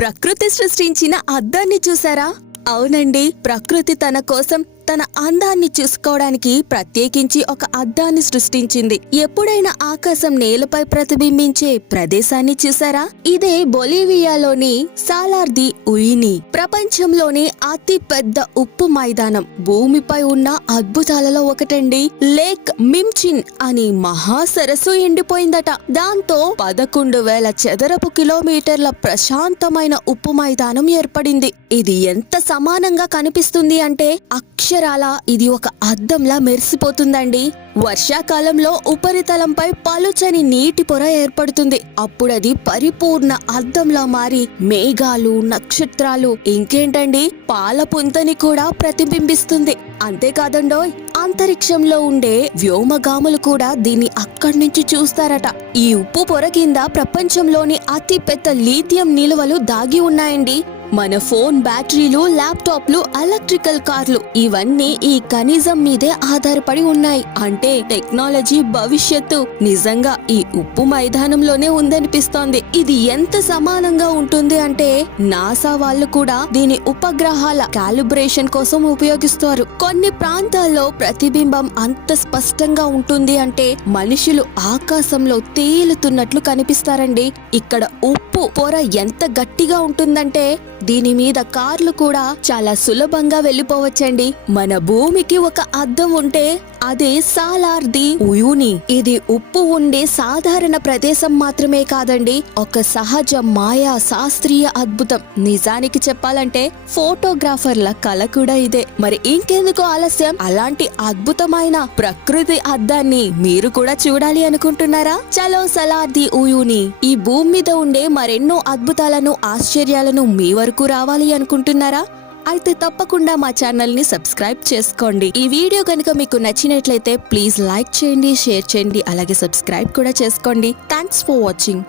ప్రకృతి సృష్టించిన అద్దాన్ని చూసారా? అవునండి, ప్రకృతి తన కోసం తన అందాన్ని చూసుకోవడానికి ప్రత్యేకించి ఒక అద్దాన్ని సృష్టించింది. ఎప్పుడైనా ఆకాశం నేలపై ప్రతిబింబించే ప్రదేశాన్ని చూసారా? ఇదే బొలీవియాలోని సాలార్ ది ఉయిని. ప్రపంచంలోనే అతి పెద్ద ఉప్పు మైదానం. భూమిపై ఉన్న అద్భుతాలలో ఒకటండి. లేక్ మిమ్చిన్ అని మహా సరస్సు ఎండిపోయిందట. దాంతో 11,000 చదరపు కిలోమీటర్ల ప్రశాంతమైన ఉప్పు మైదానం ఏర్పడింది. ఇది ఎంత సమానంగా కనిపిస్తుంది అంటే అక్షరాల ఇది ఒక అద్దంలా మెరిసిపోతుందండి. వర్షాకాలంలో ఉపరితలంపై పలుచని నీటి పొర ఏర్పడుతుంది. అప్పుడది పరిపూర్ణ అద్దంలా మారి మేఘాలు, నక్షత్రాలు, ఇంకేంటండి పాల పుంతని కూడా ప్రతిబింబిస్తుంది. అంతేకాదండోయ్, అంతరిక్షంలో ఉండే వ్యోమగాములు కూడా దీన్ని అక్కడి నుంచి చూస్తారట. ఈ ఉప్పు పొర కింద ప్రపంచంలోని అతి పెద్ద లీథియం నిల్వలు దాగి ఉన్నాయండి. మన ఫోన్ బ్యాటరీలు, ల్యాప్టాప్లు, ఎలక్ట్రికల్ కార్లు ఇవన్నీ ఈ ఖనిజం మీదే ఆధారపడి ఉన్నాయి. అంటే టెక్నాలజీ భవిష్యత్తు నిజంగా ఈ ఉప్పు మైదానంలోనే ఉందనిపిస్తోంది. ఇది ఎంత సమానంగా ఉంటుంది అంటే నాసా వాళ్ళు కూడా దీని ఉపగ్రహాల కాలిబ్రేషన్ కోసం ఉపయోగిస్తారు. కొన్ని ప్రాంతాల్లో ప్రతిబింబం అంత స్పష్టంగా ఉంటుంది అంటే మనుషులు ఆకాశంలో తేలుతున్నట్లు కనిపిస్తారండి. ఇక్కడ ఉప్పు పొర ఎంత గట్టిగా ఉంటుందంటే దీని మీద కార్లు కూడా చాలా సులభంగా వెళ్లిపోవచ్చండి. మన భూమికి ఒక అద్దం ఉంటే అదే సాలార్ ది ఉయుని. ఇది ఉప్పు ఉండే సాధారణ ప్రదేశం మాత్రమే కాదండి, ఒక సహజ మాయా శాస్త్రీయ అద్భుతం. నిజానికి చెప్పాలంటే ఫోటోగ్రాఫర్ల కళ కూడా ఇదే. మరి ఇంకెందుకు ఆలస్యం? అలాంటి అద్భుతమైన ప్రకృతి అద్దాన్ని మీరు కూడా చూడాలి అనుకుంటున్నారా? చలో సాలార్ ది ఉయుని. ఈ భూమి మీద ఉండే మరెన్నో అద్భుతాలను, ఆశ్చర్యాలను మీ వరకు రావాలి అనుకుంటున్నారా? అయితే తప్పకుండా మా ఛానల్ ని సబ్స్క్రైబ్ చేసుకోండి. ఈ వీడియో కనుక మీకు నచ్చినట్లయితే ప్లీజ్ లైక్ చేయండి, షేర్ చేయండి, అలాగే సబ్స్క్రైబ్ కూడా చేసుకోండి. Thanks for watching.